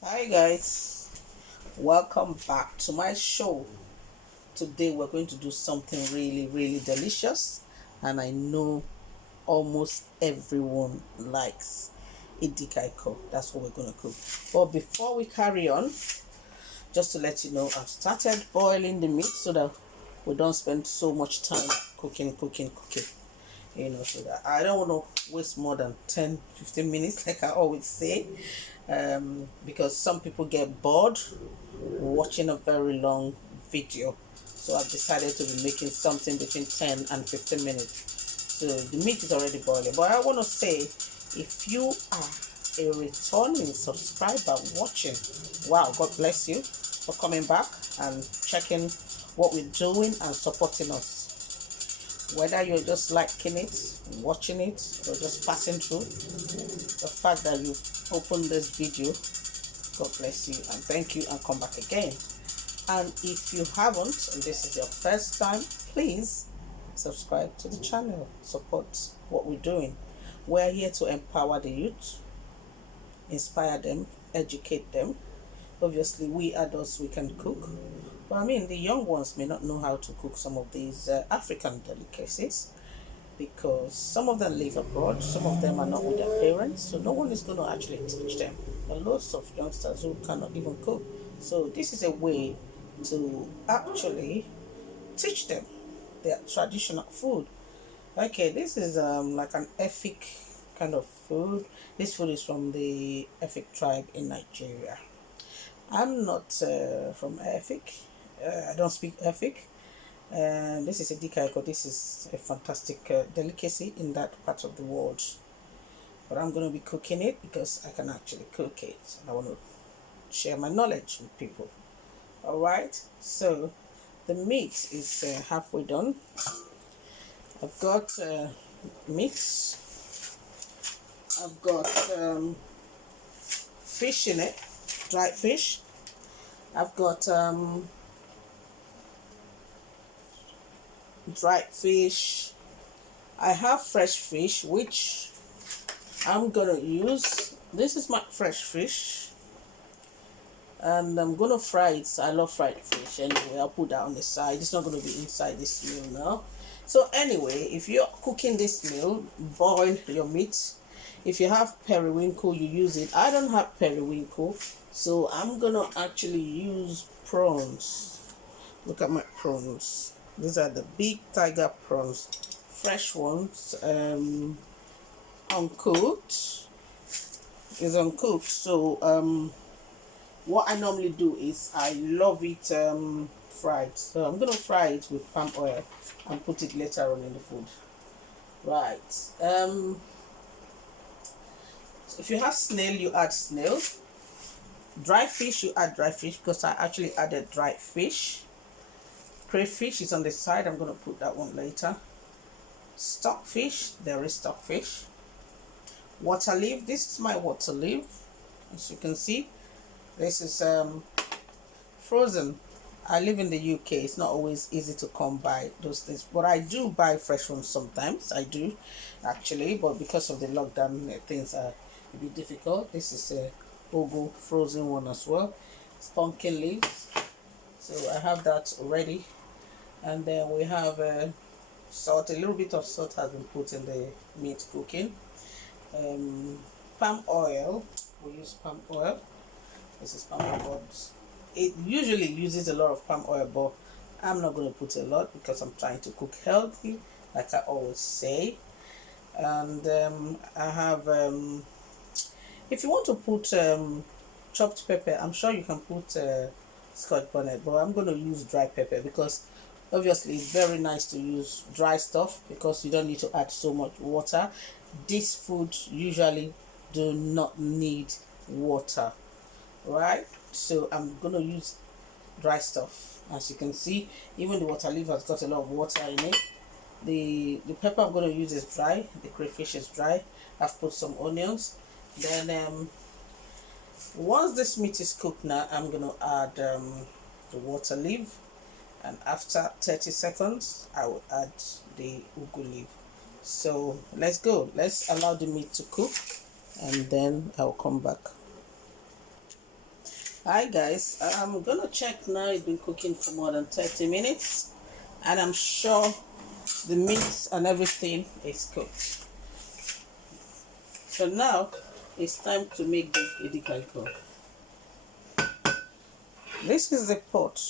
Hi guys, welcome back to my show. Today we're going to do something really delicious, and I know almost everyone likes Edikaikong. That's what we're going to cook. But before we carry on, just to let you know, I've started boiling the meat so that we don't spend so much time cooking. So that I don't want to waste more than 10-15 minutes, like I always say, because some people get bored watching a very long video. So I've decided to be making something between 10 and 15 minutes. So the meat is already boiling. But I want to say, if you are a returning subscriber watching, wow, God bless you for coming back and checking what we're doing and supporting us. Whether you're just liking it, watching it, or just passing through, the fact that you've opened this video, God bless you and thank you, and come back again. And if you haven't and this is your first time, please subscribe to the channel, support what we're doing. We're here to empower the youth, inspire them, educate them. Obviously we adults, we can cook, but I mean the young ones may not know how to cook some of these African delicacies, because some of them live abroad, some of them are not with their parents, so no one is going to actually teach them. There are lots of youngsters who cannot even cook. So this is a way to actually teach them their traditional food. Okay, this is like an Efik kind of food. This food is from the Efik tribe in Nigeria. I'm not from Efik. I don't speak Efik. And this is a Edikaikong. This is a fantastic delicacy in that part of the world. But I'm going to be cooking it because I can actually cook it. And I want to share my knowledge with people. Alright, so the meat is halfway done. I've got meat. I've got fish in it, dried fish. I've got dried fish. I have fresh fish, which I'm gonna use. This is my fresh fish, and I'm gonna fry it. I love fried fish. Anyway, I'll put that on the side. It's not gonna be inside this meal now. So anyway, if you're cooking this meal, boil your meat. If you have periwinkle, you use it. I don't have periwinkle, so I'm gonna actually use prawns. Look at my prawns. These are the big tiger prawns, fresh ones, uncooked. It's uncooked. So what I normally do is I love it fried. So I'm gonna fry it with palm oil and put it later on in the food. Right. If you have snail, you add snail. Dry fish, you add dry fish, because I actually added dry fish. Crayfish is on the side. I'm going to put that one later. Stockfish, there is stockfish. Water leaf, this is my water leaf. As you can see, this is frozen. I live in the UK. It's not always easy to come by those things, but I do buy fresh ones sometimes. I do actually, but because of the lockdown, things are a bit difficult. This is a Ogo frozen one as well. It's pumpkin leaves, so I have that already. And then we have salt. A little bit of salt has been put in the meat cooking. Palm oil. We use palm oil. This is palm oil. It usually uses a lot of palm oil, but I'm not going to put a lot because I'm trying to cook healthy, like I always say. And I have, if you want to put chopped pepper, I'm sure you can put scotch bonnet, but I'm going to use dry pepper because obviously it's very nice to use dry stuff because you don't need to add so much water. This food usually do not need water, right? So I'm gonna use dry stuff. As you can see, even the water leaf has got a lot of water in it. The pepper I'm gonna use is dry. The crayfish is dry. I've put some onions. Then once this meat is cooked now, I'm gonna add the water leaf, and after 30 seconds I will add the ugu leaf. So let's go. Let's allow the meat to cook, and then I'll come back. Hi guys, I'm gonna check now. It's been cooking for more than 30 minutes and I'm sure the meat and everything is cooked. So now it's time to make the Edikaikong. This is the pot,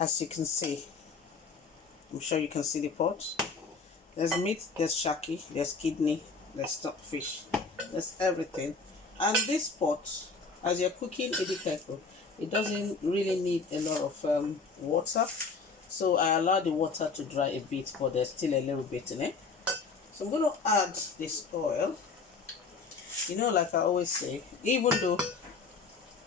as you can see. I'm sure you can see the pot. There's meat, there's shaki, there's kidney, there's stockfish, there's everything. And this pot, as you're cooking Edikaikong, it doesn't really need a lot of water. So I allow the water to dry a bit, but there's still a little bit in it. So I'm going to add this oil. You know, like I always say, even though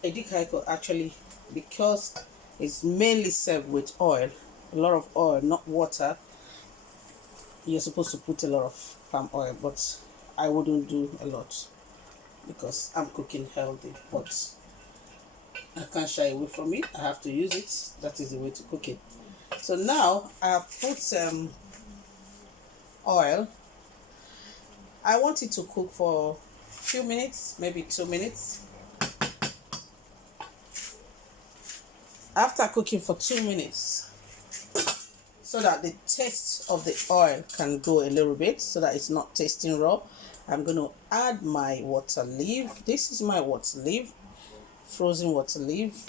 Edikaikong actually, because it's mainly served with oil, a lot of oil, not water, you're supposed to put a lot of palm oil, but I wouldn't do a lot because I'm cooking healthy, but I can't shy away from it. I have to use it. That is the way to cook it. So now I have put some oil. I want it to cook for a few minutes, maybe 2 minutes. After cooking for 2 minutes, so that the taste of the oil can go a little bit, so that it's not tasting raw, I'm going to add my water leaf. This is my water leaf, frozen water leaf.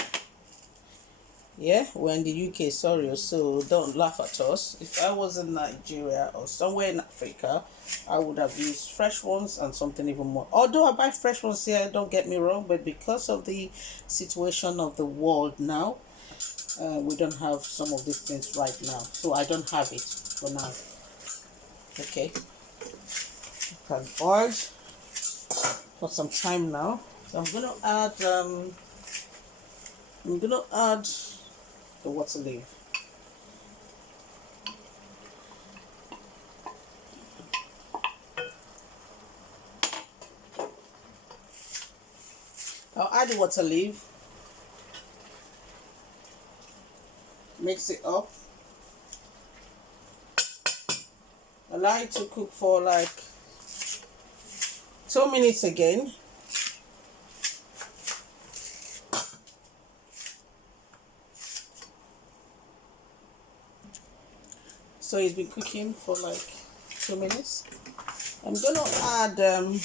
Yeah, we're in the UK, sorry, so don't laugh at us. If I was in Nigeria or somewhere in Africa, I would have used fresh ones and something even more. Although I buy fresh ones here, don't get me wrong, but because of the situation of the world now, we don't have some of these things right now. So I don't have it for now. Okay. I've boiled for some time now. So I'm gonna add the water leaf. I'll add the water leaf, mix it up, allow it to cook for like 2 minutes again. So it's been cooking for like 2 minutes. I'm gonna add the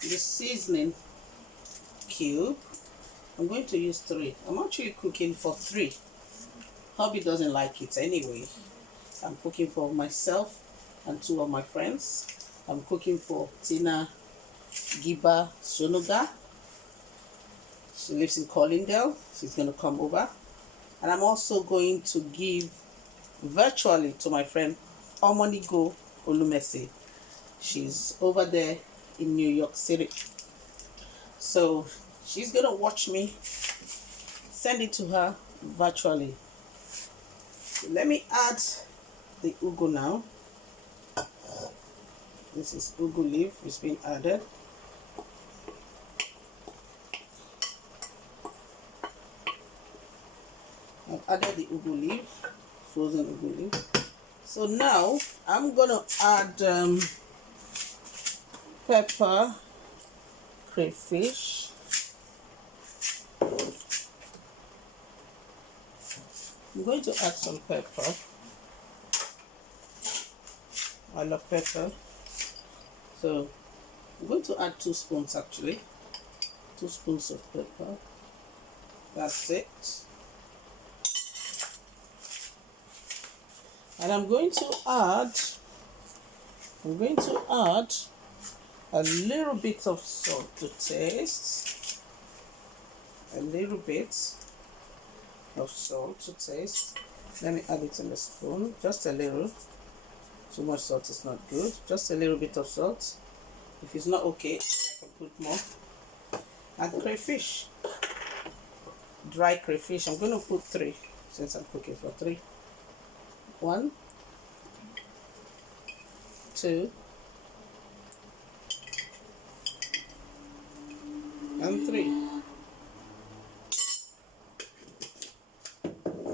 seasoning cube. I'm going to use 3. I'm actually cooking for 3. Hubby doesn't like it anyway. I'm cooking for myself and 2 of my friends. I'm cooking for Tina Giba Sonoga. She lives in Collindale. She's going to come over. And I'm also going to give virtually to my friend Omonigo Olumese. She's over there in New York City. So she's going to watch me send it to her virtually. So let me add the ugu now. This is ugu leaf. It's been added. I've added the ugu leaf, frozen ugu leaf. So now I'm gonna add pepper, crayfish. I'm going to add some pepper. I love pepper. So I'm going to add 2 spoons actually. 2 spoons of pepper. That's it. And I'm going to add a little bit of salt to taste. A little bit of salt to taste. Let me add it in the spoon. Just a little. Too much salt is not good. Just a little bit of salt. If it's not okay, I can put more. And crayfish. Dry crayfish. I'm going to put 3 since I'm cooking for 3. 1, 2, and 3.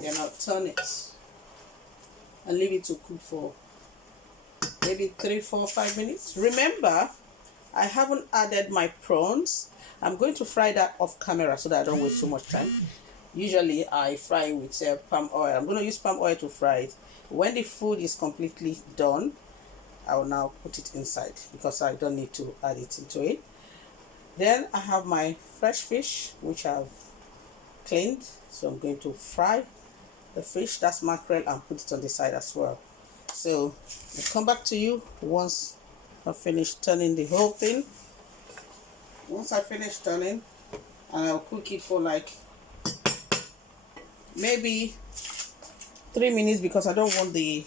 Then I'll turn it and leave it to cook for maybe 3, 4, 5 minutes. Remember, I haven't added my prawns. I'm going to fry that off camera so that I don't waste so much time. Usually I fry with palm oil. I'm going to use palm oil to fry it. When the food is completely done, I will now put it inside because I don't need to add it into it. Then I have my fresh fish which I've cleaned, so I'm going to fry the fish, that's mackerel, and put it on the side as well. So I'll come back to you once I finish turning the whole thing. Once I finish turning, and I'll cook it for like maybe 3 minutes because I don't want the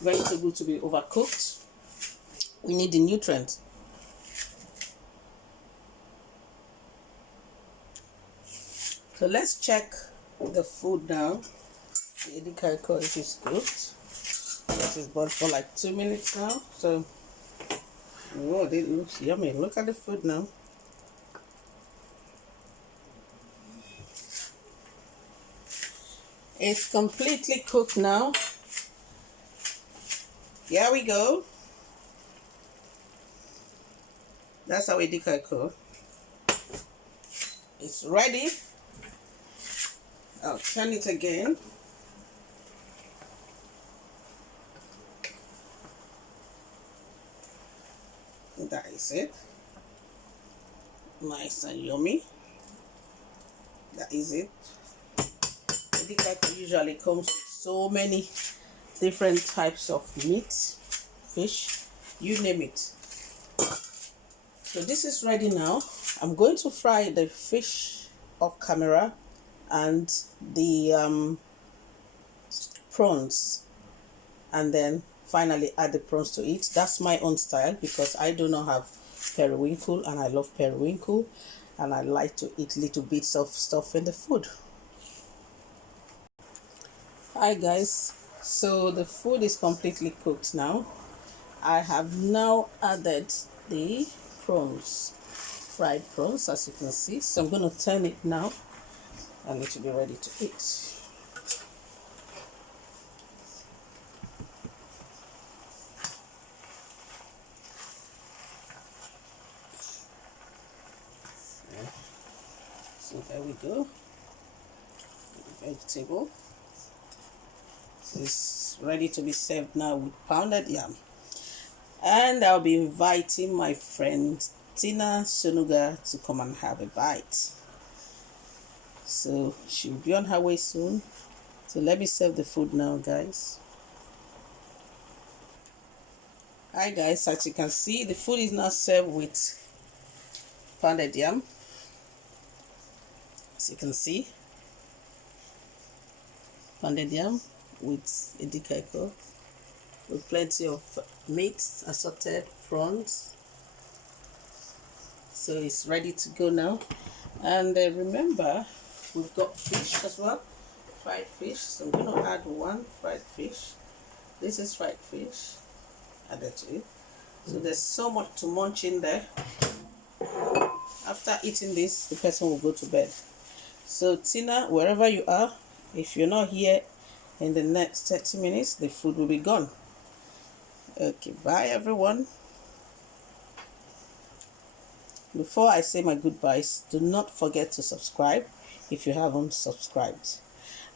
vegetable to be overcooked. We need the nutrients. So let's check the food now. The Edikaikong is cooked. This is boiled for like 2 minutes now. So, oh, it looks yummy. Look at the food now. It's completely cooked now. Here we go. That's how Edikaikong. It's ready. I'll turn it again. That is it. Nice and yummy. That is it. Edikaikong usually comes with so many different types of meat, fish, you name it. So this is ready now. I'm going to fry the fish off camera and the prawns, and then finally add the prawns to it. That's my own style because I do not have periwinkle and I love periwinkle and I like to eat little bits of stuff in the food. Hi guys, so the food is completely cooked now. I have now added the prawns, fried prawns, as you can see. So I'm going to turn it now and it will be ready to eat. So there we go. The vegetable is ready to be served now with pounded yam. And I'll be inviting my friend Tina Sonuga to come and have a bite. So she'll be on her way soon. So let me serve the food now, guys. Hi guys, as you can see, the food is now served with pounded yam. As you can see, pounded yam with Edikaikong, with plenty of meat, assorted prawns. So it's ready to go now. And remember, we've got fish as well, fried fish. So I'm going to add one fried fish. This is fried fish added to it. So there's so much to munch in there. After eating this, the person will go to bed. So Tina, wherever you are, if you're not here in the next 30 minutes, the food will be gone. Okay, bye everyone. Before I say my goodbyes, do not forget to subscribe if you haven't subscribed.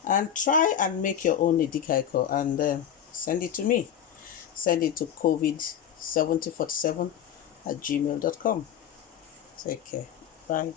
And try and make your own Edikaikong and send it to me. Send it to covid7047@gmail.com. Take care. Bye.